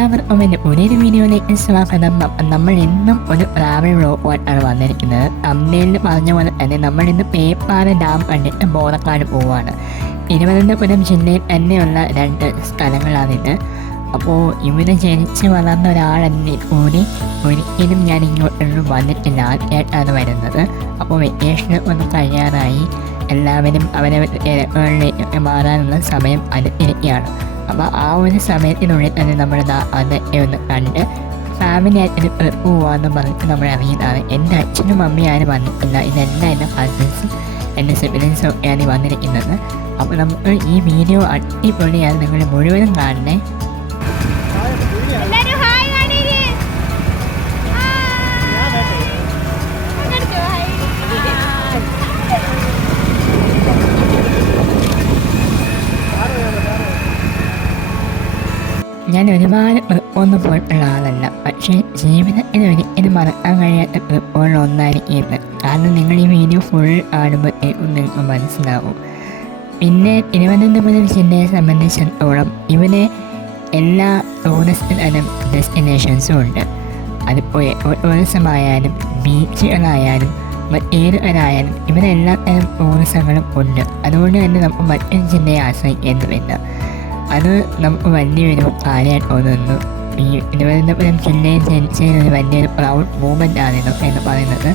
എല്ലാവർക്കും പുതിയൊരു വീഡിയോയിലേക്ക് സ്വാഗതം നമ്മൾ ഇന്നും ഒരു ട്രാവൽ വ്ലോഗുമായിട്ടാണ് വന്നിരിക്കുന്നത്. അമ്മയിൽ പറഞ്ഞ പോലെ തന്നെ നമ്മൾ ഇന്ന് പേപ്പാറ ഡാം കണ്ടിട്ട് ബോധക്കാട് പോവാണ്. തിരുവനന്തപുരം ജില്ലയിൽ തന്നെയുള്ള രണ്ട് സ്ഥലങ്ങളാണിത്. അപ്പോൾ ഇവിടെ ജനിച്ച് വളർന്ന ഒരാളെന്നെ കൂടി ഒരിക്കലും ഞാൻ ഇങ്ങോട്ടൊന്നും വന്നിട്ടില്ല. ആദ്യമായിട്ടാണ് വരുന്നത്. അപ്പോൾ വെക്കേഷൻ ഒന്ന് കഴിയാറായി. എല്ലാവരും അവരവരുടെ മാറാനുള്ള സമയം അടുത്തിരിക്കുകയാണ് അപ്പോൾ ആ ഒരു സമയത്തിനുള്ളിൽ തന്നെ നമ്മൾ അതൊക്കെ ഒന്ന് കണ്ട് ഫാമിലി ആയിട്ട് ട്രിപ്പ് പോകാമെന്ന് പറഞ്ഞിട്ട് നമ്മൾ ഇറങ്ങിയതാണ്. എന്റെ അച്ഛനും അമ്മയാണ് വന്നിട്ടില്ല. ഇതെല്ലാം എന്റെ കസിൻസും എന്റെ സിബിലിൻസും ഒക്കെയാണ് വന്നിരിക്കുന്നത്. അപ്പോൾ നമുക്ക് ഈ വീഡിയോ അടിപൊളിയാണ്. നിങ്ങൾ മുഴുവനും കാണണേ. ഞാൻ ഒരുപാട് ഒന്ന് പോയിട്ടുള്ള ആളല്ല. പക്ഷേ ജീവിതത്തിൽ ഒരിക്കലും മറക്കാൻ കഴിയാത്ത ട്രിപ്പുകളിൽ ഒന്നായിരിക്കും കാരണം നിങ്ങൾ ഈ വീഡിയോ ഫുൾ കാണുമ്പോഴത്തേക്കും നിങ്ങൾക്ക് മനസ്സിലാവും. പിന്നെ തിരുവനന്തപുരം ജില്ലയെ സംബന്ധിച്ചിടത്തോളം ഇവിടെ എല്ലാ ടൂറിസ്റ്റ് ഡെസ്റ്റിനേഷൻസും ഉണ്ട്. അതിപ്പോൾ ടൂറിസമായാലും ബീച്ചുകളായാലും മറ്റേത് തരായാലും ഇവിടെ എല്ലാ തരം ടൂറിസങ്ങളും ഉണ്ട്. അതുകൊണ്ട് തന്നെ നമുക്ക് മറ്റൊരു ജില്ലയെ ആശ്രയിക്കേണ്ടതില്ല. അത് നമുക്ക് വലിയൊരു കാര്യമായിട്ട് തോന്നുന്നു. ഈ തിരുവനന്തപുരം ജില്ലയിൽ ജനിച്ചതിന് ഒരു വലിയൊരു പ്രൗഡ് മൂവ്മെന്റ് ആണല്ലോ എന്ന് പറയുന്നത്.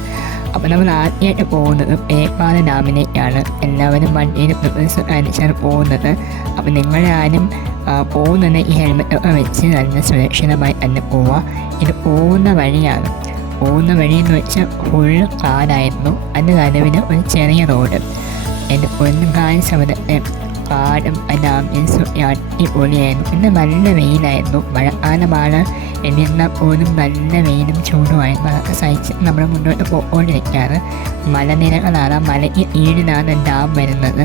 അപ്പോൾ നമ്മൾ ആദ്യമായിട്ട് പോകുന്നത് പേപ്പാറ ഡാമിലേക്കാണ്. എല്ലാവരും വണ്ടിയിൽ പ്രിപ്പറേഷൻ കാണിച്ചാണ് പോകുന്നത്. അപ്പോൾ നിങ്ങളാരും പോകുന്നത് ഈ ഹെൽമെറ്റ് ഒക്കെ വെച്ച് നല്ല സുരക്ഷിതമായി തന്നെ പോവുക ഇത് പോകുന്ന വഴിയാണ്. പോകുന്ന വഴി എന്ന് വെച്ചാൽ ഫുൾ കാടായിരുന്നു. അതിന്റെ നടുവിന് ഒരു ചെറിയ റോഡ് എന്റെ പൊന്നും കാൽ സമയത്തെ കാടും ഒക്കെ അടിപൊളിയായിരുന്നു പിന്നെ നല്ല വെയിലായിരുന്നു. മഴക്കാലമാണ് എന്നിരുന്നാൽ പോലും നല്ല വെയിലും ചൂടുമായിരുന്നു അതൊക്കെ സഹിച്ച് നമ്മൾ മുന്നോട്ട് പോയിക്കൊണ്ടിരിക്കുകയാണ് മലനിരകളാണ്. മലയ്ക്ക് ഈടിലാണ് ഡാം വരുന്നത്.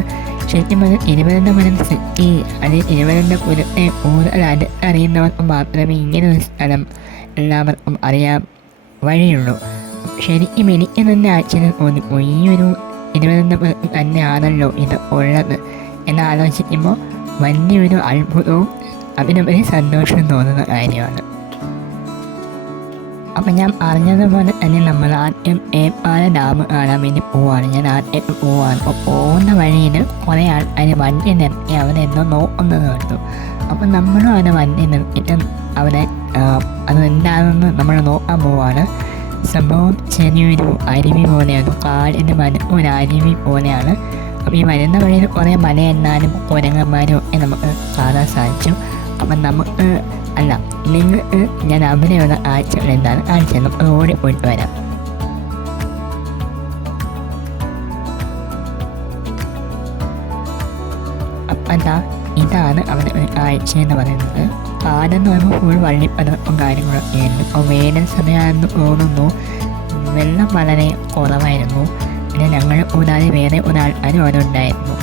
ശരിക്കും പറഞ്ഞാൽ തിരുവനന്തപുരം സിറ്റി അത് തിരുവനന്തപുരത്തെ കൂടുതൽ അടുത്തറിയുന്നവർക്ക് മാത്രമേ ഇങ്ങനെ ഒരു സ്ഥലം എല്ലാവർക്കും അറിയാൻ വഴിയുള്ളൂ. ശരിക്കും എനിക്ക് തന്നെ ആശ്ചര്യം തോന്നിപ്പോയി ഈ ഒരു തിരുവനന്തപുരത്ത് തന്നെയാണല്ലോ ഇത് ഉള്ളത്. എന്ന് ആലോചിക്കുമ്പോൾ വലിയൊരു അത്ഭുതവും അതിനുപരി സന്തോഷവും തോന്നുന്ന കാര്യമാണ്. അപ്പം ഞാൻ അറിഞ്ഞതുപോലെ തന്നെ നമ്മൾ ആദ്യം ഏപ്പാല ഡാം കാണാൻ വേണ്ടി പോവാണ്. ഞാൻ ആദ്യം പോവാണ്. അപ്പോൾ പോകുന്ന വഴിയിൽ കുറേ ആൾക്കാർ വണ്ടി നിർത്തി അവിടെ എന്തോ നോക്കുന്നത് കണ്ടു. അപ്പം നമ്മളും അവിടെ വണ്ടി നിർത്തിയിട്ട് അവിടെ ആ, അത് എന്താണെന്ന് നമ്മൾ നോക്കാൻ പോവാണ്. സംഭവം ചെറിയൊരു അരുവി പോലെയാണ്. കാടിന്റെ മന അരുവി പോലെയാണ്. അപ്പോൾ ഈ വരുന്ന വഴിയിൽ കുറേ മലയെണ്ണാനും കുരങ്ങന്മാരും ഒക്കെ നമുക്ക് കാണാൻ സാധിച്ചു. അപ്പം നമുക്ക് അല്ല നിങ്ങൾ ഞാൻ അവിടെയുള്ള ആഴ്ചകൾ എന്താണ് കാണിച്ചത്? നമുക്ക് ഓടി പോയിട്ട് വരാം. അപ്പം എന്താ ഇതാണ് അവിടെ ഒരു കാഴ്ച എന്ന് പറയുന്നത്. കാടെന്ന് പറയുമ്പോൾ ഫുൾ വള്ളിപ്പടർപ്പും കാര്യങ്ങളൊക്കെ ആയിരുന്നു. അപ്പോൾ വേനൽ സമയമാണെന്ന് തോന്നുന്നു. വെള്ളം വളരെ കുറവായിരുന്നു. പിന്നെ ഞങ്ങൾ കൂടാതെ വേറെ ഒരാൾ അവിടെ ഉണ്ടായിരുന്നു.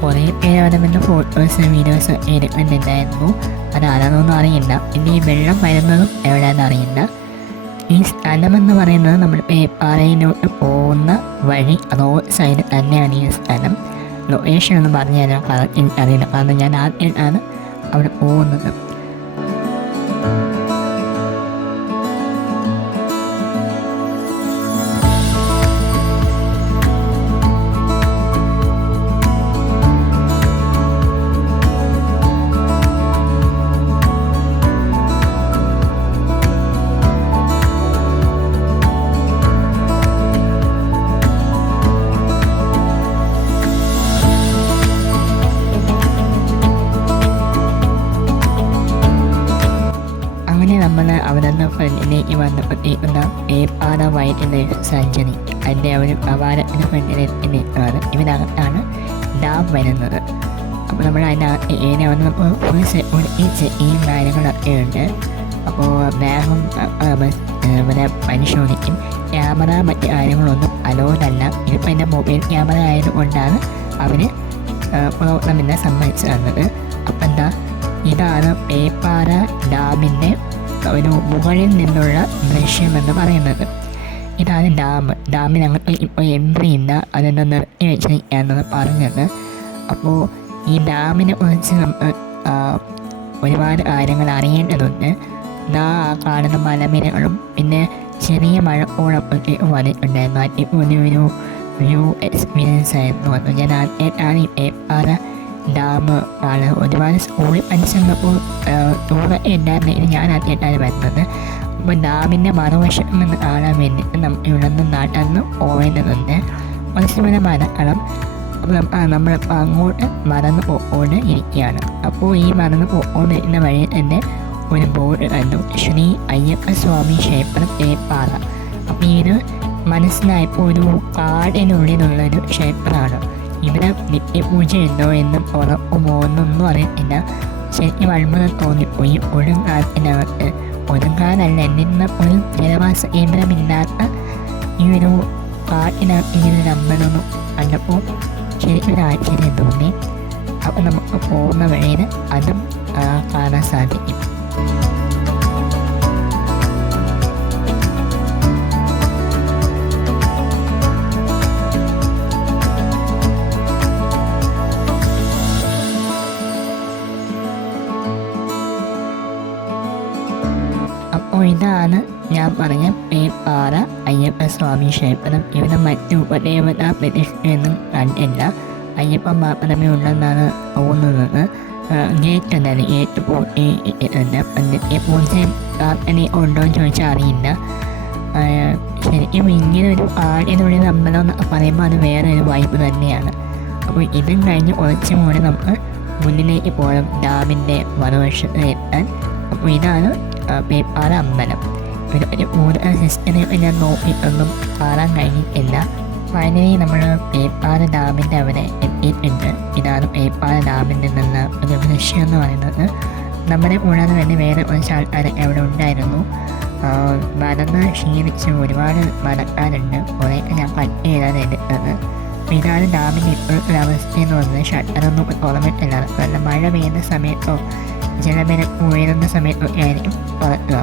കുറേ പേര് അവിടെ നിന്ന് ഫോട്ടോസ് വീഡിയോസ് എടുക്കുന്നുണ്ടായിരുന്നു അതാണെന്നൊന്നും അറിയില്ല. പിന്നെ ഈ വെള്ളം വരുന്നതും എവിടെയാണെന്ന് അറിയില്ല. ഈ സ്ഥലമെന്ന് പറയുന്നത് നമ്മൾ പേപ്പാറയിലോട്ട് പോകുന്ന വഴി റോഡ് സൈഡ് തന്നെയാണ് ഈ സ്ഥലം. ലൊക്കേഷൻ എന്ന് പറഞ്ഞു തരാൻ അറിയില്ല. കാരണം ഞാൻ ആദ്യമായിട്ടാണ് അവിടെ പോകുന്നത്. സാഞ്ചുറി അതിന്റെ ഒരു കവാടത്തിന് ഫ്രണ്ടിലേക്ക് ഇവനകത്താണ് ഇതിനകത്താണ് ഡാം വരുന്നത്. അപ്പോൾ നമ്മൾ അതിനകത്ത് ഏനെ വന്ന് നമ്മൾ ഫുൾ സെക്യൂരിറ്റി ഈ കാര്യങ്ങളൊക്കെ ഉണ്ട്. അപ്പോൾ ബാഗും ഇവിടെ പരിശോധിക്കും. ക്യാമറ മറ്റ് കാര്യങ്ങളൊന്നും അലോഡല്ല ഇതിപ്പോൾ എന്റെ മൊബൈൽ ക്യാമറ ആയതുകൊണ്ടാണ് അവർ പ്രോഗ്രാമിനെ സമ്മതിച്ചു തന്നത്. അപ്പം എന്താ? ഇതാണ് പേപ്പാറ ഡാമിന്റെ ഒരു മുകളിൽ നിന്നുള്ള ദൃശ്യമെന്ന് പറയുന്നത്. ഇതാണ് ഡാം. ഡാമിനകത്ത് ഇപ്പോൾ എൻട്രി ഇല്ല. അതെന്താ നിർത്തി വെച്ചിരിക്കുകയാണെന്ന് പറഞ്ഞത്. അപ്പോൾ ഈ ഡാമിനെ കുറിച്ച് ആ, ഒരുപാട് കാര്യങ്ങൾ അറിയേണ്ടതുണ്ട്. ആ കാണുന്ന മലനിരകളും പിന്നെ ചെറിയ മഴക്കോളൊക്കെ വന്നിട്ടുണ്ടായിരുന്നു അടിപൊളി ഒരു വ്യൂ എക്സ്പീരിയൻസ് ആയിരുന്നു അത്. ഞാൻ ആദ്യമായിട്ടാണ് ഈ പേപ്പാറ ഡാം ആണ് ഒരുപാട് സ്കൂളിൽ പഠിച്ചപ്പോൾ ടൂറൊക്കെ ഉണ്ടായിരുന്നെങ്കിൽ ഞാൻ ആദ്യമായിട്ടാണ് വരുന്നത്. ഡാമിന്റെ മറുവശം നിന്ന് കാണാൻ നമുക്ക് ഇവിടെ നിന്ന് നാട്ടിൽ നിന്ന് വരെ മരക്കണം അപ്പോൾ നമ്മൾ നമ്മളിപ്പോൾ അങ്ങോട്ട് മറന്ന് പോകൊണ്ട് ഇരിക്കുകയാണ് അപ്പോൾ ഈ മറന്ന് പോകൊണ്ടിരിക്കുന്ന വഴി തന്നെ ഒരു ബോർഡ് കണ്ടു. ശ്രീ അയ്യപ്പ സ്വാമി ക്ഷേത്രം തേപ്പാറ അപ്പോൾ ഇത് മനസ്സിലായപ്പോൾ ഒരു കാടിനുള്ളിലുള്ളൊരു ക്ഷേത്രമാണ്. ഇവിടെ നിത്യപൂജ ഉണ്ടോ എന്നും ഉറപ്പുമോ എന്നൊന്നും അറിയത്തില്ല. ശരിക്കും അത്ഭുതം തോന്നിപ്പോയി ഒഴുങ്കാലല്ല എന്നിരുന്ന ഒരു നിലവാസ കേന്ദ്രമില്ലാത്ത ഈ ഒരു കാട്ടിനകത്ത് ഇങ്ങനെ അമ്പലമൊന്നും കണ്ടപ്പോൾ ഒരു ആശ്ചര്യം തോന്നി. അപ്പോൾ നമുക്ക് പോകുന്ന വഴിയിൽ അതും കാണാൻ സാധിക്കും. പറഞ്ഞ പേപ്പാറ അയ്യപ്പ സ്വാമി ക്ഷേത്രം ഇവിടെ മറ്റു ഉപദേവതാ പ്രതിഷ്ഠയൊന്നും കണ്ടില്ല. അയ്യപ്പൻ മാത്രമേ ഉണ്ടെന്നാണ് തോന്നുന്നത്. ഗേറ്റ് എന്താണ് ഗേറ്റ് പൂട്ടി ഇട്ടിട്ടുണ്ട് പണ്ടത്തെ പൂജ പ്രാർത്ഥന ഉണ്ടോ എന്ന് ചോദിച്ചാൽ അറിയില്ല. ശരിക്കും ഇങ്ങനെ ഒരു പാടിനുള്ളിൽ എന്നൊക്കെ പറയുമ്പോൾ അത് വേറെ ഒരു വൈബ് തന്നെയാണ്. അപ്പോൾ ഇതും കഴിഞ്ഞ് കുറച്ചും കൂടി നമുക്ക് മുന്നിലേക്ക് പോകണം ഡാമിന്റെ മറുവശത്ത് എത്താൻ. അപ്പോൾ ഇതാണ് പേപ്പാറ അമ്പലം. ഒരു ഒരു കൂടുതൽ സിസ്റ്റമൊക്കെ ഞാൻ ഒന്നും കാണാൻ കഴിഞ്ഞിട്ടില്ല ഫൈനലി നമ്മൾ പേപ്പാറ ഡാമിന്റെ അവിടെ എത്തിയിട്ടുണ്ട് ഇതാണ് പേപ്പാറ ഡാമിൽ നിന്നുള്ള ഒരു ദൃശ്യം എന്ന് പറയുന്നത് നമ്മുടെ കൂടാതെ തന്നെ വേറെ കുറച്ച് ആൾക്കാർ അവിടെ ഉണ്ടായിരുന്നു മരന്ന് ക്ഷീണിച്ച് ഒരുപാട് മരക്കാരുണ്ട് കുറെ ഞാൻ പറ്റി ചെയ്താണ് എടുത്തത് ഇതാണ് ഡാമിന്റെ ഇപ്പോഴത്തെ അവസ്ഥ എന്ന് പറയുന്നത്. ഷട്ടറൊന്നും തുറന്നിട്ടില്ല. നല്ല മഴ പെയ്യുന്ന സമയത്തോ ജലനിരപ്പ് ഉയരുന്ന സമയത്തോ ആയിരിക്കും തുറക്കുക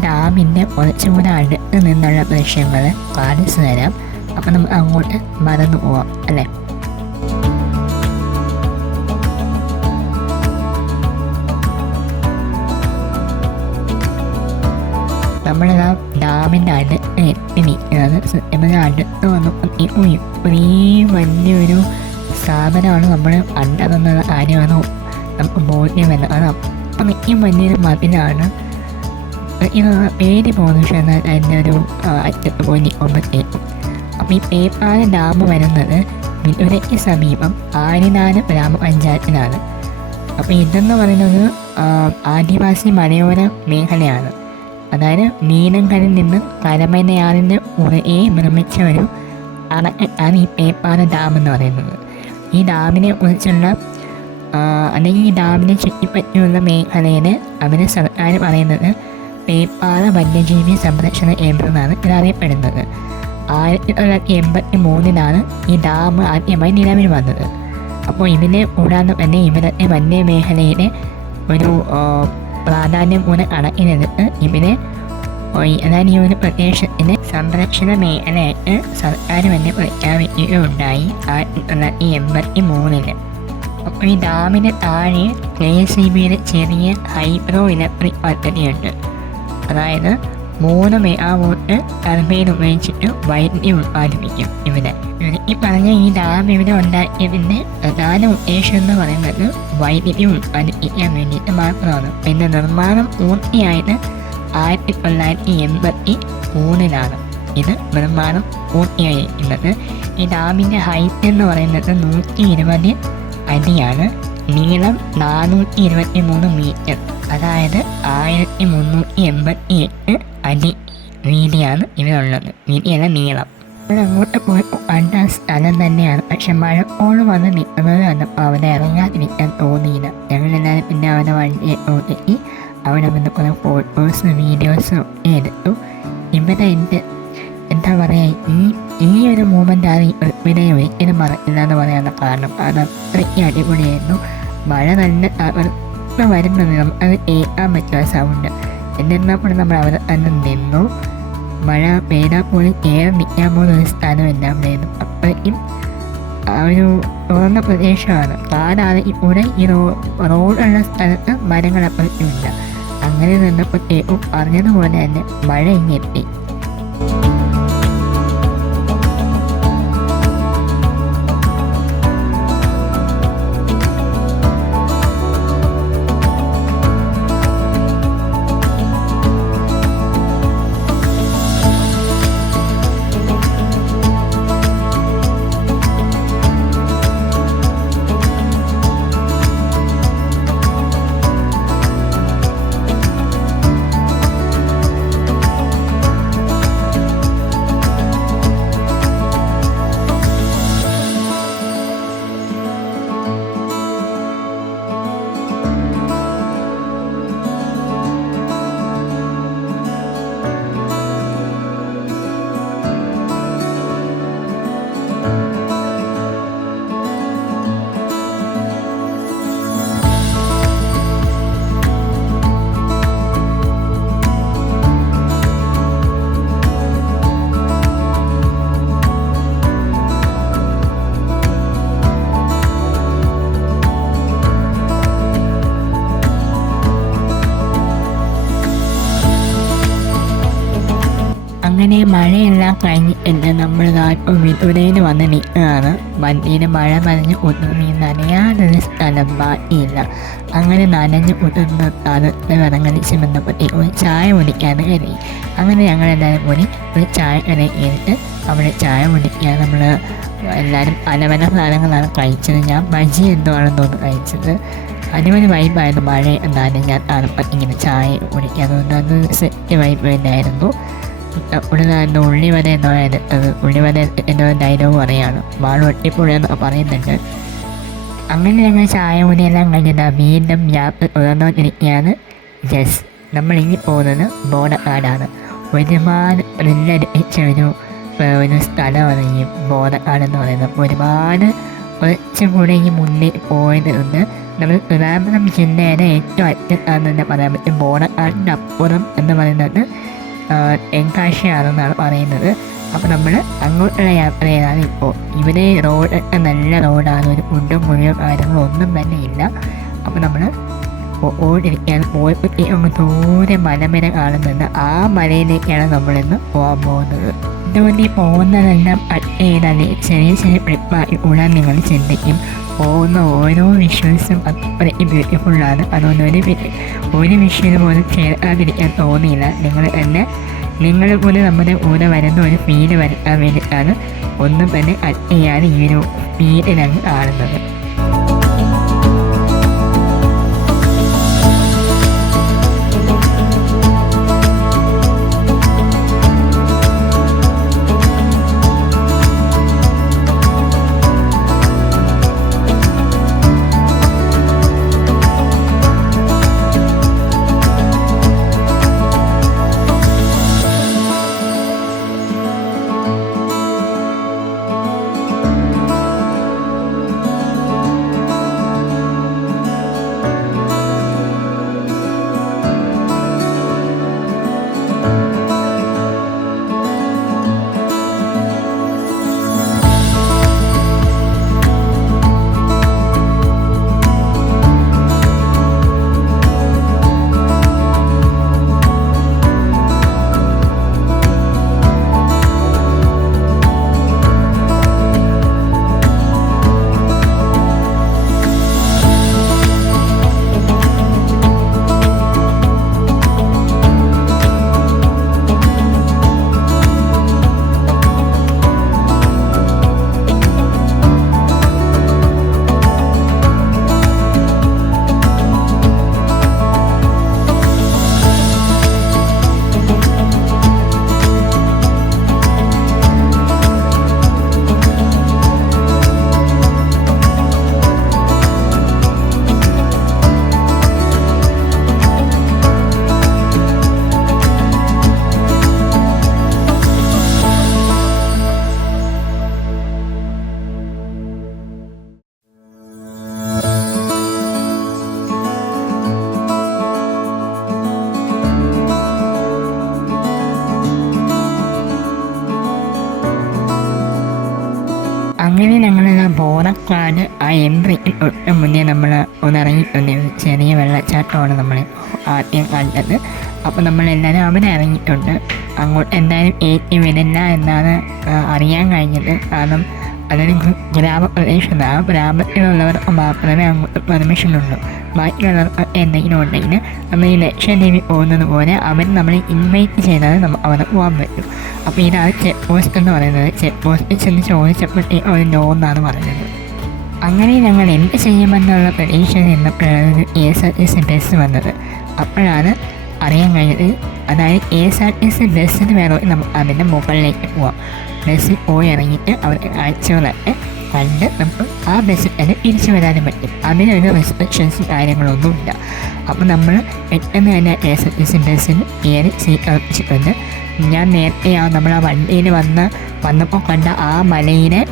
ഡാമിന്റെ കുറച്ചുകൂടെ അടുത്ത് നിന്നുള്ള ദൃശ്യങ്ങൾ കാണിച്ചു തരാം അപ്പം നമുക്ക് അങ്ങോട്ട് മറന്നു പോവാം അല്ലേ? നമ്മളിതാ ഡാമിന്റെ അടുത്ത് എത്തി നിൽക്കുന്നത് അടുത്ത് വന്നു. ഇത്രയും വലിയൊരു സ്ഥാപനമാണ് നമ്മൾ കണ്ടതെന്നുള്ള കാര്യമാണ് നമുക്ക് ബോധ്യം വരുന്നത്. അത് അപ്പം ഈ വലിയൊരു മതിലാണ് ഇത് പേര് പോകുന്നു എന്നാൽ അതിന്റെ ഒരു അറ്റത്ത് പോയി നിൽക്കുമ്പോഴത്തേക്കും അപ്പോൾ ഈ പേപ്പാല ഡാം വരുന്നത് വിതുരയ്ക്ക് സമീപം ആര്യനാട് ഗ്രാമപഞ്ചായത്തിലാണ് അപ്പോൾ ഇതെന്ന് പറയുന്നത് ആദിവാസി മലയോര മേഖലയാണ്. അതായത് മീനങ്കലിൽ നിന്ന് കരമനയാറിന്റെ ഉറയെ നിർമ്മിച്ച ഒരു അണക്കെട്ടാണ് ഈ പേപ്പാല ഡാം എന്ന് പറയുന്നത്. ഈ ഡാമിനെ കുറിച്ചുള്ള അല്ലെങ്കിൽ ഈ ഡാമിനെ ചുറ്റിപ്പറ്റിയുള്ള മേഖലയിൽ അവരെ സർക്കാർ പറയുന്നത് പേപ്പാറ വന്യജീവി സംരക്ഷണ കേന്ദ്രം എന്നാണ് ഇത് അറിയപ്പെടുന്നത് ആയിരത്തി തൊള്ളായിരത്തി എൺപത്തി മൂന്നിലാണ് ഈ ഡാം ആദ്യമായി നിലവിൽ വന്നത്. അപ്പോൾ ഇതിനെ കൂടാതെ തന്നെ ഇവിടുത്തെ വന്യമേഖലയിലെ ഒരു പ്രാധാന്യം കൂടെ കണക്കിലെടുത്ത് ഇവിടെ അതായത് ഈ ഒരു പ്രദേശത്തിന്റെ സംരക്ഷണ മേഖലയായിട്ട് സർക്കാർ തന്നെ പ്രഖ്യാപിക്കുകയുണ്ടായി ആയിരത്തി തൊള്ളായിരത്തി എൺപത്തി മൂന്നിൽ അപ്പോൾ ഈ ഡാമിന് താഴെ കെ എസ് ഇ ബിയുടെ ചെറിയ ഹൈബ്രോ ഇലക്ട്രിക് പദ്ധതിയുണ്ട്. അതായത് മൂന്ന് മെഗാവോട്ട് ടർബൈൻ ഉപയോഗിച്ചിട്ട് വൈദ്യുതി ഉൽപ്പാദിപ്പിക്കും ഇവിടെ. ഈ പറഞ്ഞ ഈ ഡാം ഇവിടെ ഉണ്ടാക്കിയതിന്റെ പ്രധാന ഉദ്ദേശം എന്ന് പറയുന്നത് വൈദ്യുതി ഉൽപ്പാദിപ്പിക്കാൻ വേണ്ടിയിട്ട് മാത്രമാണ്. പിന്നെ നിർമ്മാണം പൂർത്തിയായത് ആയിരത്തി തൊള്ളായിരത്തി എൺപത്തി മൂന്നിലാണ്. ഇത് നിർമ്മാണം പൂർത്തിയായിരിക്കുന്നത് ഈ ഡാമിന്റെ ഹൈറ്റ് എന്ന് പറയുന്നത് നൂറ്റി ഇരുപത് അടിയാണ്. നീളം നാനൂറ്റി ഇരുപത്തി മൂന്ന് മീറ്റർ. അതായത് ആയിരത്തി മുന്നൂറ്റി എൺപത്തി എട്ട് അടി വീതിയാണ് ഇതിനുള്ളത് വീതിയല്ല നീളം. അങ്ങോട്ട് പോയപ്പോൾ കണ്ട സ്ഥലം തന്നെയാണ്. പക്ഷെ മഴക്കോൾ വന്ന് നിൽക്കുന്നത് കണ്ടപ്പോൾ അവിടെ ഇറങ്ങാതിരിക്കാൻ തോന്നിയില്ല. ഞങ്ങളെല്ലാവരും പിന്നെ അവരുടെ വണ്ടിയെ ഒതുക്കി അവിടെ വന്ന് കുറേ ഫോട്ടോസും വീഡിയോസും ഒക്കെ എടുത്തു. ഇവിടെ എന്റെ എന്താ പറയുക ഈ ഈ ഒരു മൂമെന്റാണ് ഈ ഇവിടെ ഒരിക്കലും മറക്കില്ല എന്ന് പറയാനുള്ള കാരണം. അത് അത്രയ്ക്ക് അടിപൊളിയായിരുന്നു. മഴ നല്ല തകർന്ന് വരുന്നത് അത് എ പറ്റുക സൗണ്ട് എന്നിരുന്നാൽ പോലും നമ്മൾ അവിടെ തന്നെ നിന്നു. മഴ പെയ്താൽ പോലും ഏറെ നിൽക്കാൻ പോകുന്ന ഒരു സ്ഥലമല്ല അവിടെയായിരുന്നു അപ്പോഴേക്കും ആ ഒരു തുറന്ന പ്രദേശമാണ്. കാടാണെങ്കിൽ ഇവിടെ ഈ റോ റോഡുള്ള സ്ഥലത്ത് മരങ്ങളപ്പോഴും ഇല്ല. അങ്ങനെ നിന്നപ്പോൾ ഏറ്റവും പറഞ്ഞതുപോലെ തന്നെ മഴ ഇങ്ങെത്തി അങ്ങനെ മഴയെല്ലാം കഴിഞ്ഞ് എന്റെ നമ്മൾ വിതുരയിൽ വന്ന് നിൽക്കുകയാണ്. വണ്ടിയിൽ മഴ നനഞ്ഞ് ഒതുങ്ങി. നനയാനൊരു സ്ഥലം ബാക്കിയില്ല അങ്ങനെ നനഞ്ഞ് ഒതുങ്ങുന്ന തണുത്ത് ഇറങ്ങലിച്ച് ബന്ധപ്പെട്ട് ഒരു ചായ കുടിക്കാൻ കയറി അങ്ങനെ ഞങ്ങളെല്ലാവരും കൂടി ഒരു ചായ കടയിൽ കയറിയിട്ട് അവിടെ ചായ കുടിക്കാൻ നമ്മൾ എല്ലാവരും പല പല സാധനങ്ങളാണ് കഴിച്ചത്. ഞാൻ ബജി എന്തോ ആണെന്ന് തോന്നുന്നു കഴിച്ചത്. അടിപൊളി വൈബായിരുന്നു മഴ. എന്നാലും ഞാൻ തണുപ്പം ഇങ്ങനെ ചായ കുടിക്കാൻ അതുകൊണ്ട് അത് സെറ്റ് വൈബ് തന്നെയായിരുന്നു. ഉള്ളിലായിരുന്നു ഉള്ളി വര എന്ന് പറയുന്നത് ഉള്ളി വര എന്ന ഡയലോഗ് പറയാണ്. വാൾ എന്നൊക്കെ പറയുന്നുണ്ട്. അങ്ങനെ ഞങ്ങൾ ചായ മുടിയെല്ലാം കഴിഞ്ഞിട്ട് വീണ്ടും യാത്ര ഉയർന്നുകൊണ്ടിരിക്കുകയാണ്. ജസ് നമ്മൾ ഇനി പോകുന്നത് ബോധക്കാടാണ്. ഒരുപാട് ത്രില്ലടിച്ച ഒരു ഒരു സ്ഥലമാണ് ഈ ബോധക്കാട് എന്ന് പറയുന്നത്. ഒരുപാട് കുറച്ചും കൂടെ ഈ മുന്നിൽ പോയത് കൊണ്ട് നമ്മൾ ട്രിവാൻഡ്രം ജില്ലയുടെ ഏറ്റവും അറ്റത്താണെന്ന് തന്നെ പറയാൻ പറ്റും. ബോധക്കാടിന്റെ അപ്പുറം എന്ന് പറയുന്നത് തെങ്കാശിയാണെന്നാണ് പറയുന്നത്. അപ്പോൾ നമ്മൾ അങ്ങോട്ടുള്ള യാത്രയിലാണ് ഇപ്പോൾ ഇവിടെ റോഡ് നല്ല റോഡാണ്. ഒരു കുണ്ടും മുഴുവൻ കാര്യങ്ങളും ഒന്നും തന്നെ ഇല്ല. അപ്പോൾ നമ്മൾ ഓടിരിക്കാൻ പോയപ്പോഴത്തേ അങ്ങ് ദൂരെ മലമര കാണുന്നുണ്ട്. ആ മലയിലേക്കാണ് നമ്മളിന്ന് പോകാൻ പോകുന്നത്. ഈ പോകുന്നതെല്ലാം കട്ട് ചെറിയ ചെറിയ ക്ലിപ്പായി ഉള്ള നിങ്ങൾ ചിന്തിക്കും. പോകുന്ന ഓരോ വിഷ്വൽസും അത്ര ബ്യൂട്ടിഫുള്ളാണ് അതുകൊണ്ട് ഒരു ഒരു വിഷ്വൽ പോലും ചേർക്കാതിരിക്കാൻ തോന്നിയില്ല. നിങ്ങൾ തന്നെ നിങ്ങൾ പോലെ നമ്മുടെ കൂടെ വരുന്ന ഒരു ഫീൽ വരുത്താൻ വേണ്ടിയിട്ടാണ് ഒന്നും തന്നെ അറ്റ് ചെയ്യാതെ ഈ ഒരു ഫീലിനങ്ങ് കാണുന്നത്. ബോറക്കാട് ആ എൻട്രിക്ക് തൊട്ട് മുന്നേ നമ്മൾ ഒന്നിറങ്ങിയിട്ടുണ്ട് ഒരു ചെറിയ വെള്ളച്ചാട്ടമാണ് നമ്മൾ ആദ്യം കണ്ടത്. അപ്പോൾ നമ്മളെല്ലാവരും അവിടെ ഇറങ്ങിയിട്ടുണ്ട്. അങ്ങോട്ട് എന്തായാലും ഏറ്റി വരില്ല എന്നാണ് അറിയാൻ കഴിഞ്ഞത്. കാരണം അതൊരു ഗ്ര- ഗ്രാമപ്രദേശമാണ് ആ ഗ്രാമത്തിലുള്ളവർക്ക് മാത്രമേ അങ്ങോട്ട് പെർമിഷൻ ഉള്ളൂ. ബാക്കിയുള്ളവർക്ക് എന്തെങ്കിലും ഉണ്ടെങ്കിൽ നമ്മൾ ഈ ലക്ഷദ്വീപിൽ പോകുന്നത് പോലെ അവർ നമ്മളെ ഇൻവൈറ്റ് ചെയ്താൽ നമ്മൾ അവിടെ പോകാൻ പറ്റും. അപ്പോൾ ഇതാണ് ചെക്ക് പോസ്റ്റ് എന്ന് പറയുന്നത്. ചെക്ക് പോസ്റ്റിൽ ചെന്ന് ചോദിച്ചപ്പോഴത്തേക്കും നോ എന്നാണ് പറഞ്ഞത് അങ്ങനെ ഞങ്ങൾ എന്ത് ചെയ്യുമെന്നുള്ള പ്രതീക്ഷയിൽ നിന്നപ്പോഴാണ് A S R T C bus വന്നത്. അപ്പോഴാണ് അറിയാൻ കഴിഞ്ഞത് അതായത് A S R T C ബസ്സിന് വേണമെങ്കിൽ നമുക്ക് അതിന്റെ മുകളിലേക്ക് പോവാം. ബസ്സിൽ പോയി ഇറങ്ങിയിട്ട് അവരുടെ കാഴ്ചകളൊക്കെ കണ്ട് നമുക്ക് ആ ബസ്സിൽ തന്നെ തിരിച്ചു വരാനും പറ്റും. അതിനൊരു റെസ്ട്രിക്ഷൻസ് കാര്യങ്ങളൊന്നുമില്ല. അപ്പോൾ നമ്മൾ പെട്ടെന്ന് തന്നെ A S R T C ബസ്സിന് കയറി സീറ്റ് ഉറപ്പിച്ചിട്ടുണ്ട്. ഞാൻ നേരത്തെ ആ നമ്മൾ ആ വണ്ടിയിൽ വന്ന് വന്നപ്പോൾ കണ്ട ആ മലയിലെ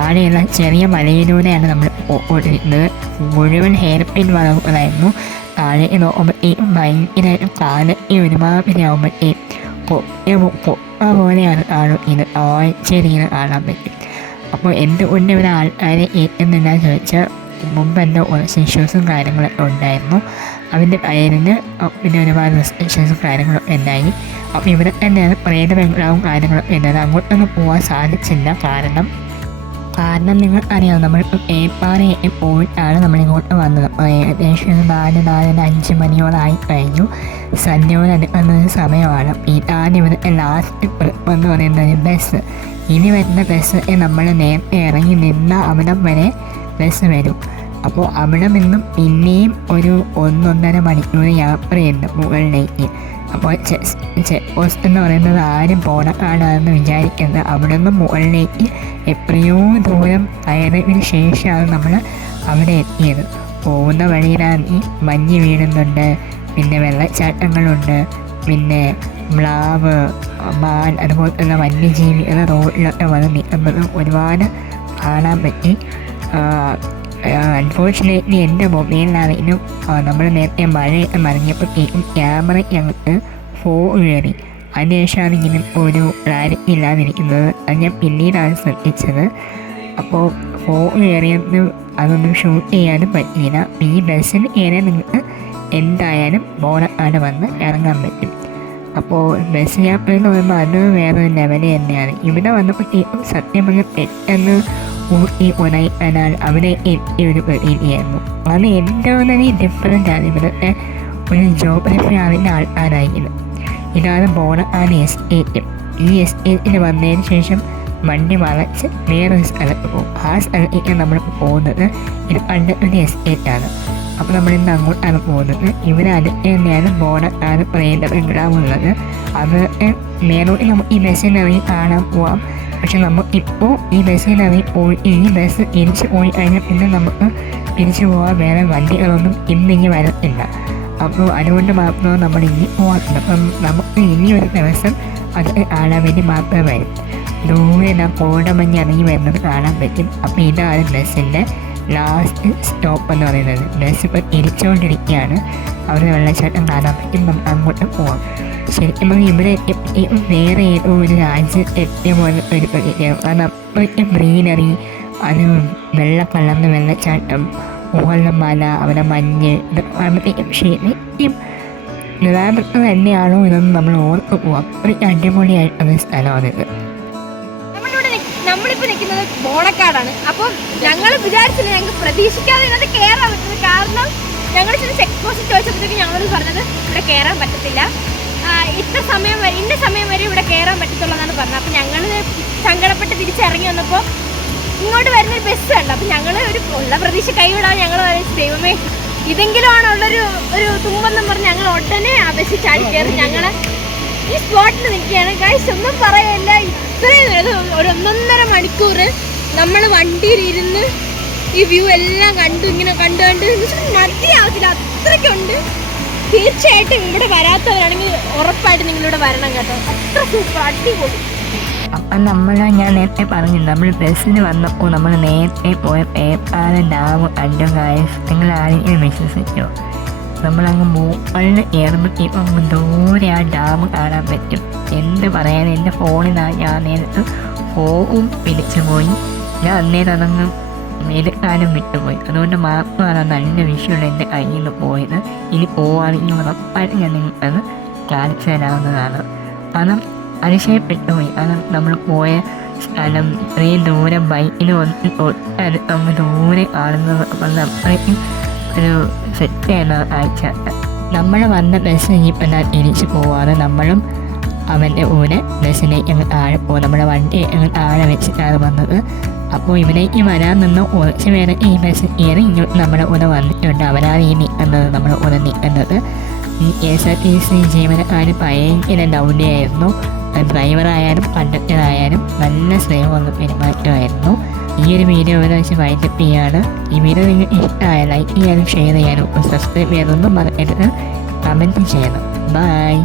ആടെയുള്ള ചെറിയ മലയിലൂടെയാണ് നമ്മൾ ഓടിയിരുന്നത് മുഴുവൻ ഹെയർ പിൻ വളവുകളായിരുന്നു. താഴെ നോക്കുമ്പോഴത്തേക്കും ഭയങ്കരമായിട്ട് കാലത്തെ ഒരുമാതിരി ആകുമ്പോഴത്തേക്കും പൊട്ടിയ പൊട്ട പോലെയാണ് കാണും ഇത് ആഴ്ചയിലിങ്ങനെ കാണാൻ പറ്റും. അപ്പോൾ എന്തുകൊണ്ട് ഇവിടെ ആൾക്കാരെ ഏറ്റുന്നില്ല ചോദിച്ചാൽ മുമ്പ് എന്റെ കുറച്ച് ഇഷ്യൂസും കാര്യങ്ങളൊക്കെ ഉണ്ടായിരുന്നു. അതിന്റെ പേരിന് പിന്നെ ഒരുപാട് റെസ്ട്രിക്ഷൻസും കാര്യങ്ങളൊക്കെ ഉണ്ടായി. അപ്പോൾ ഇവിടെ തന്നെയാണ് പ്രേത ബംഗ്ലാവും കാര്യങ്ങളൊക്കെ ഉണ്ടായത്. അങ്ങോട്ടൊന്നും പോകാൻ സാധിച്ചില്ല. കാരണം കാരണം നിങ്ങൾ അറിയാം നമ്മൾ ഏപ്പാറയൊക്കെ പോയിട്ടാണ് നമ്മളിങ്ങോട്ട് വന്നത്. ഏകദേശം നാല് നാല് അഞ്ച് മണിയോളായി കഴിഞ്ഞു. സന്ധ്യയോട് അടുക്കുന്ന ഒരു സമയമാണ്. ഇതാണ് ഇവിടുത്തെ ലാസ്റ്റ് ട്രിപ്പ് എന്ന് പറയുന്നത് ബസ് ഇനി വരുന്ന ബസ് നമ്മൾ നേരത്തെ ഇറങ്ങി നിന്ന അവിടം വരെ ബസ് വരും. അപ്പോൾ അവിടെ നിന്നും പിന്നെയും ഒരു ഒന്നൊന്നര മണിക്കൂർ യാത്രയുണ്ട് മുകളിലേക്ക്. അപ്പോൾ ചെക്ക് പോസ്റ്റ് എന്ന് പറയുന്നത് ആരും പോണക്കാടാണെന്ന് വിചാരിക്കുന്നത് അവിടെ നിന്ന് മുകളിലേക്ക് എത്രയോ ദൂരം കയറിയതിന് ശേഷമാണ് നമ്മൾ അവിടെ എത്തിയത്. പോകുന്ന വഴിയിലാണ് ഈ മഞ്ഞ് വീഴുന്നുണ്ട് പിന്നെ വെള്ളച്ചാട്ടങ്ങളുണ്ട് പിന്നെ മ്ലാവ് മാൻ അതുപോലെ തന്നെ വന്യജീവികൾ റോഡിലൊക്കെ വന്ന് നിൽക്കുന്നത് ഒരുപാട് കാണാൻ പറ്റി. അൺഫോർച്ചുനേറ്റ്ലി എന്റെ മൊബൈലിലാണെങ്കിലും നമ്മൾ നേരത്തെ മഴയൊക്കെ മറിഞ്ഞപ്പോഴത്തേക്കും ക്യാമറ ഞങ്ങൾക്ക് ഫോ കയറി അതിനുശേഷമാണ് ഇങ്ങനെ ഒരു ക്ലാരിറ്റി ഇല്ലാതിരിക്കുന്നത്. അത് ഞാൻ പിന്നീടാണ് ശ്രദ്ധിച്ചത്. അപ്പോൾ ഫോ കയറിയത് അതൊന്നും ഷൂട്ട് ചെയ്യാനും പറ്റിയില്ല. ഈ ബസ്സിൽ കയറിയാൽ നിങ്ങൾക്ക് എന്തായാലും ബോണക്കാട് വന്ന് ഇറങ്ങാൻ പറ്റും. അപ്പോൾ ബസ് യാത്ര എന്ന് പറയുമ്പോൾ അത് വേറൊരു ലെവൽ തന്നെയാണ്. ഇവിടെ വന്നപ്പോഴത്തേക്കും സത്യം പറഞ്ഞാൽ പെട്ടെന്ന് ഊട്ടി കൊടൈക്കനാൽ അവിടെ എത്തിയ ഒരു പ്രതീതിയായിരുന്നു അത് എന്താണ് ഡിഫറന്റ് ആണ് ഇവിടുത്തെ ഒരു ജോഗ്രഫി അറിയുന്ന ആൾക്കാരായിരുന്നു ഇതാണ് ബോണക്കാട് എസ്റ്റേറ്റ് ഈ എസ്റ്റേറ്റിൽ വന്നതിന് ശേഷം വണ്ടി വളച്ച് വേറൊരു സ്ഥലത്ത് പോകും. ആ സ്ഥലത്തേക്ക് നമ്മൾ പോകുന്നത്. ഇത് ഒരു എസ്റ്റേറ്റാണ് അപ്പോൾ നമ്മൾ ഇന്ന് അങ്ങോട്ടാണ് പോകുന്നത്. ഇവിടെ അടുത്ത് തന്നെയാണ് ബോണക്കാട് പ്രേതം ബംഗ്ലാവുള്ളത് അത് മേലോട്ട് നമുക്ക് ഈ ബസ്സിൽ ഇറങ്ങി കാണാൻ പോവാം. പക്ഷെ നമുക്ക് ഇപ്പോൾ ഈ ബസ്സിൽ ഇറങ്ങി പോയി ഈ ബസ് തിരിച്ച് പോയി കഴിഞ്ഞാൽ പിന്നെ നമുക്ക് തിരിച്ചു പോകാൻ വേറെ വണ്ടികളൊന്നും ഇന്നിങ്ങി വരത്തില്ല അപ്പോൾ അതുകൊണ്ട് മാത്രമാണ് നമ്മൾ ഇനി പോകാറുണ്ട് അപ്പം നമുക്ക് ഇനി ഒരു ദിവസം അത് കാണാൻ വേണ്ടി മാത്രമേ വരും. ദൂരെ നാം കോടമഞ്ഞ് ഇറങ്ങി വരുന്നത് കാണാൻ പറ്റും. അപ്പോൾ ഇതാണ് ബസ്സിന്റെ ലാസ്റ്റ് സ്റ്റോപ്പ് എന്ന് പറയുന്നത്. ബസ് ഇപ്പോൾ തിരിച്ചുകൊണ്ടിരിക്കുകയാണ് അവിടെ വെള്ളച്ചാട്ടം കാണാൻ പറ്റും. നമുക്ക് അങ്ങോട്ട് പോവാം. ശരിക്കും പറഞ്ഞാൽ ഇവിടെ എത്തിയപ്പോഴത്തേക്കും വേറെ ഏതോ ഒരു രാജ്യത്ത് എത്തിയ പോലെ ഒരു പ്രതീതിയാണ്. കാരണം അപ്പോഴത്തെ ഗ്രീനറി അത് വെള്ള കലർന്ന വെള്ളച്ചാട്ടം മുകളിലെ മല അവിടെ മഞ്ഞ് ഇതൊക്കെ കാണുമ്പോഴത്തേക്കും ശരിക്കും യഥാർത്ഥത്തിൽ തന്നെയാണോ ഇതൊന്നും നമ്മൾ ഓർത്ത് പോവാം. ഒരു അടിപൊളിയായിട്ടുള്ള സ്ഥലമാണിത്. ബോണക്കാടാണ്. അപ്പം ഞങ്ങൾ വിചാരിച്ചില്ല ഞങ്ങൾക്ക് പ്രതീക്ഷിക്കാതെ ഇതിനകത്ത് കയറാൻ പറ്റുന്നത് കാരണം ഞങ്ങൾ ചില ചെക്ക് പോസ്റ്റ് ചോദിച്ചപ്പോഴത്തേക്ക് ഞങ്ങളോട് പറഞ്ഞത് ഇവിടെ കയറാൻ പറ്റത്തില്ല. ഇത്ര സമയം വരെ ഇന്ന സമയം വരെ ഇവിടെ കയറാൻ പറ്റത്തുള്ളതാണ് പറഞ്ഞത്. അപ്പം ഞങ്ങൾ സങ്കടപ്പെട്ട് തിരിച്ചിറങ്ങി വന്നപ്പോൾ ഇങ്ങോട്ട് വരുന്നൊരു ബസ് കണ്ടു. അപ്പം ഞങ്ങൾ ഒരു ഉള്ള പ്രതീക്ഷ കൈവിടാതെ ഞങ്ങൾ ദൈവമേ ഇതെങ്കിലും ആണ് ഉള്ളൊരു ഒരു തുമ്പെന്നും പറഞ്ഞ് ഞങ്ങൾ ഉടനെ ബസ്സിൽ ചാടി കയറി ഞങ്ങൾ ഈ സ്പോട്ടിൽ നിൽക്കുകയാണ്. ഗൈസ് ഒന്നും പറയല്ല. ഇത്രയും ഒരു ഒന്നൊന്നര മണിക്കൂർ നമ്മൾ വണ്ടിയിൽ ഇരുന്ന് ഈ വ്യൂ എല്ലാം കണ്ടു ഇങ്ങനെ കണ്ടു കണ്ട്. മതിയാവത്തില്ല. അത്രയ്ക്കുണ്ട്. തീർച്ചയായിട്ടും ഇവിടെ വരാത്തവരാണെങ്കിൽ ഉറപ്പായിട്ട് നിങ്ങളിവിടെ വരണം കേട്ടോ. അത്ര സൂപ്പർ അടിപൊളി. അപ്പം നമ്മൾ ഞാൻ നേരത്തെ പറഞ്ഞു നമ്മൾ ബസ്സിന് വന്നപ്പോൾ നമ്മൾ നേരത്തെ പോയ പേപ്പാല ഡാം കണ്ടു കാര്യം നിങ്ങൾ ആരെങ്കിലും വിശ്വസിച്ചോ? നമ്മളങ്ങ് മുകളിൽ കയറുമ്പോഴത്തേക്കും അങ്ങ് ദൂരെ ആ ഡാം കാണാൻ പറ്റും. എന്ത് പറയാൻ എന്റെ ഫോണിലാണ് ഞാൻ നേരത്തെ ഫോവും പിടിച്ചു പോയി ഞാൻ അന്നേരം അതങ്ങ് എടുക്കാനും വിട്ടുപോയി. അതുകൊണ്ട് മാത്രമാണ് നല്ല വിഷയമുള്ള എന്റെ കയ്യിൽ നിന്ന് പോയത്. ഇനി പോവുകയാണെങ്കിൽ ഉറപ്പായിട്ട് ഞാൻ നിങ്ങൾക്കത് കാണിച്ചു തരാവുന്നതാണ്. കാരണം അതിശയപ്പെട്ടു പോയി കാരണം നമ്മൾ പോയ സ്ഥലം ഇത്രയും ദൂരം ബൈക്കിന് വന്ന് തൊട്ടടുത്ത് നമ്മൾ ദൂരെ കാണുന്നത്. നമ്മൾ അത്രയ്ക്കും ഒരു സെറ്റ് ചെയ്യുന്ന കാഴ്ച. നമ്മൾ വന്ന ബസ് ഇനിയിപ്പോൾ ഞാൻ തിരിച്ചു പോവാണ്. നമ്മളും അവന്റെ കൂടെ ബസ്സിലേക്ക് അങ്ങ് താഴെ പോകും നമ്മുടെ വണ്ടി അങ്ങ് താഴെ വെച്ചിട്ടാണ് വന്നത്. അപ്പോൾ ഇവിടേക്ക് വരാൻ നിന്ന് കുറച്ച് പേര് ഈ ബസ് കയറി നമ്മുടെ കൂടെ വന്നിട്ടുണ്ട്. അവരാണ് ഈ നിൽക്കുന്നത് നമ്മുടെ കൂടെ നിൽക്കുന്നത് K S R T C ജീവനക്കാർ ഭയങ്കര ലൗലിയായിരുന്നു ഡ്രൈവറായാലും കണ്ടക്ടറായാലും നല്ല സ്നേഹമുള്ള പെരുമാറ്റമായിരുന്നു. ഈ ഒരു വീഡിയോ ഇവിടെ വെച്ച് വൈൻഡപ്പ് ചെയ്യാണ്. ഈ വീഡിയോ നിങ്ങൾക്ക് ഇഷ്ടമായ ലൈക്ക് ചെയ്യാനും ഷെയർ ചെയ്യാനും സബ്സ്ക്രൈബ് ചെയ്യാനൊന്നും മറക്കരുത്. കമന്റ് ചെയ്യണം ബൈ